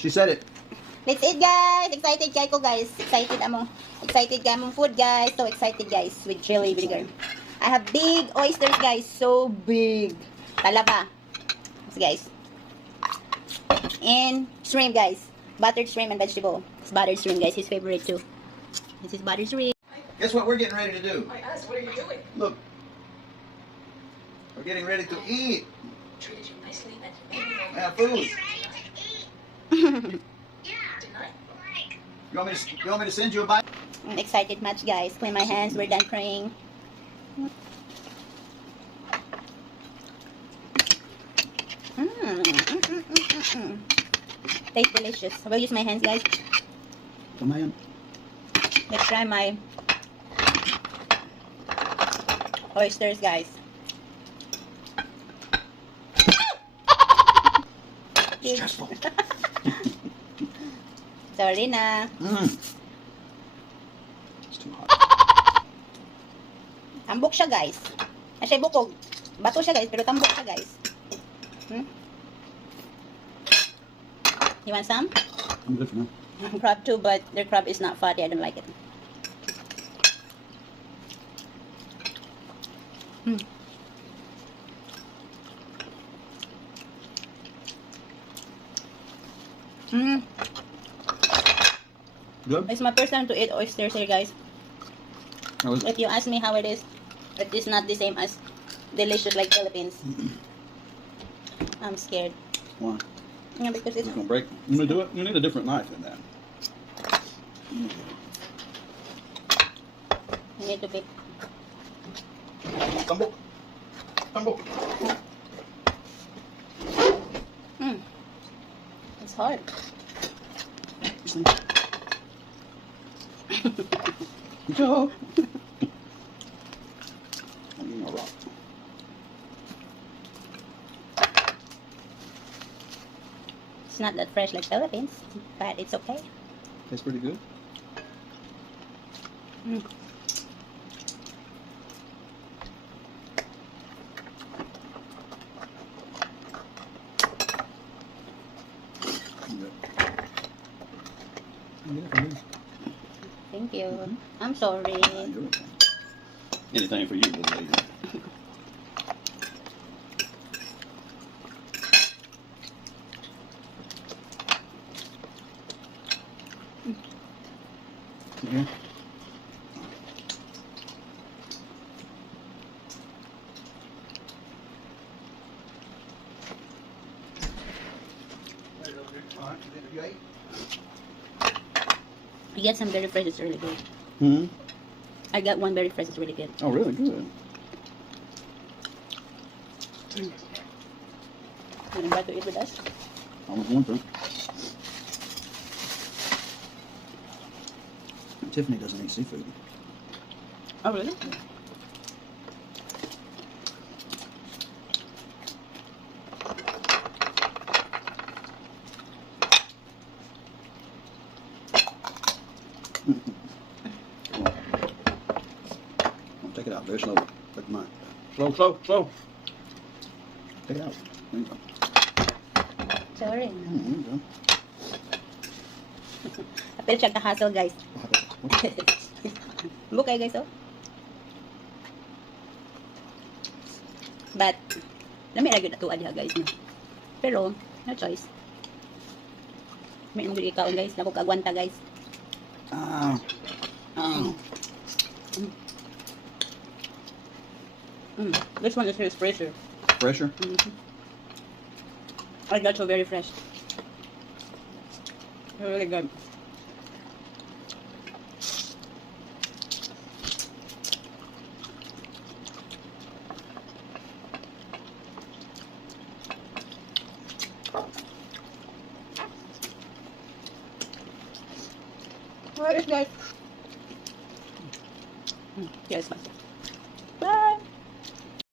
She said it. Let's eat, guys. Excited kay ko, guys. Excited ka mong food, guys. So excited, guys, with chili vinegar. I have big oysters, guys. So big. Talaba. Guys. And shrimp, guys. Buttered shrimp and vegetable. It's buttered shrimp, guys. His favorite too. This is buttered shrimp. Guess what we're getting ready to do? I asked, what are you doing? Look. We're getting ready to eat. Treated you nicely and maybe Have food. didn't I? You want me to send you a bite? I'm excited much, guys. Clean my hands. We're done praying. Tastes delicious. I will use my hands, guys. Kumayan. Let's try my oysters, guys. Stressful. Sorry na. It's too hot. Tambok siya, guys. Siya bukog. Bato siya, guys, pero tambok siya, guys. You want some? I'm good for now. Crab too, but their crab is not fatty. I don't like it. Good? It's my first time to eat oysters here, guys. How is it? If you ask me how it is not the same as delicious like Philippines. I'm scared. Why? Yeah, because it's It's gonna break. You gonna do it? You need a different knife than that. you need to be. Tambok. Tambok. It's hard. Go. I'm eating a rock. It's not that fresh like Philippines, but it's okay. Tastes pretty good. Thank you. I'm sorry. Anything for you, little lady. Yeah. I get some berry fresh, it's really good. Hmm. I got one berry fresh, it's really good. Oh, really good. You invite to eat with us? I was going to. Tiffany doesn't eat seafood. Oh, really? Take it out very slowly. Like mine. Slow, slow, slow. Take it out. There you go. Sorry. There you go. Apil siya ka-hassle, guys. Bukay, guys, oh. But, lami lagi na tuwa diha, guys. No? Pero, no choice. May nung ikaw, guys. Naku kagwanta, guys. This one is fresher. Fresher? I got so very fresh. Really good. What is that? Yes,